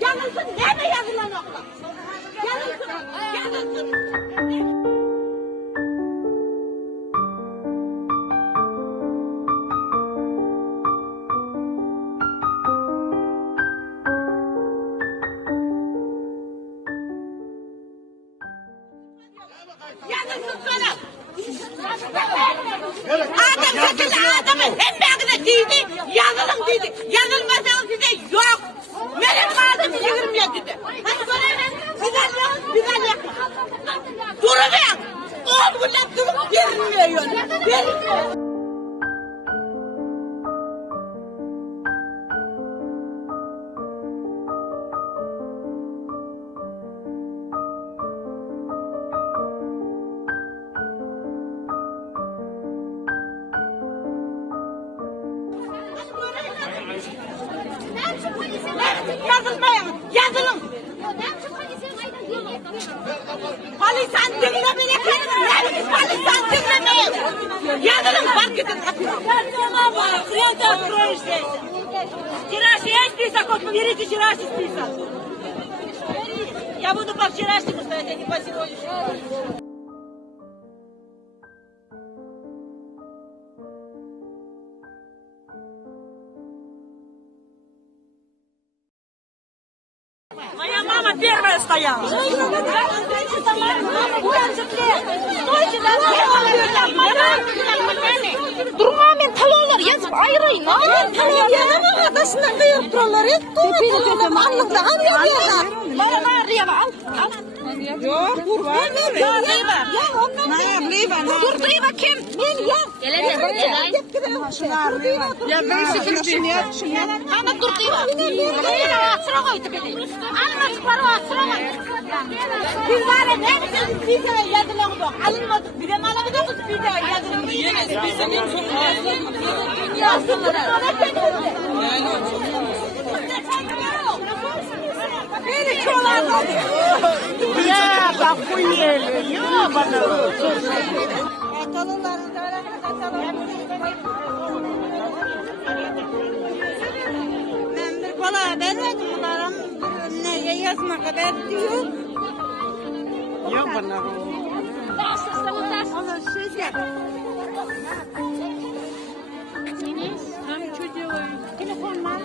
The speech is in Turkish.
Yanılsın, nerede yazılan okla? Yanılsın. Yanılsın sana. Adam satın adamı hem belki dedi, yazılım dedi. Yazılmasanız size yok. Benim adım 27'de. Hadi görelim. Güzel yap. Durun ya. 10 günde durup verilmiyor. Verilmiyor. Yazılmayın, yazılın. Polisan dinlemeyin efendim. Polisan dinlemeyin. Yazılın, fark edin. Вчерашний я список, вот поверите, вчерашний список. Я буду по вчерашнему стоять, а не по сегодняшнему. Моя мама первая стояла. Durmamen talonlar yazıp ayrıyın. Yanımın adasından kıyıp dururlar. Hep dururlar. Anlıkla alıyorlar. Bana ağrıya bak. Yok, kurban. Durduyu bakayım. Ya ben sıkıntıyım ya. Ama durduyu bak. Sıra koydu beni. Almadıkları var sıra koydu. Biz var ya hepimiz bize yazılan yok. Alınmadık. Bir de alamadık. Bir de yazılan. Yine bizim en son Yazdılar. Beni çoğlardan. Ya bak bu yeri. Ya bana. Ben bir kola haber verdim bunlara. Neye yazmak haber diyor. Yok bana. Ona şey yap. Telefon var.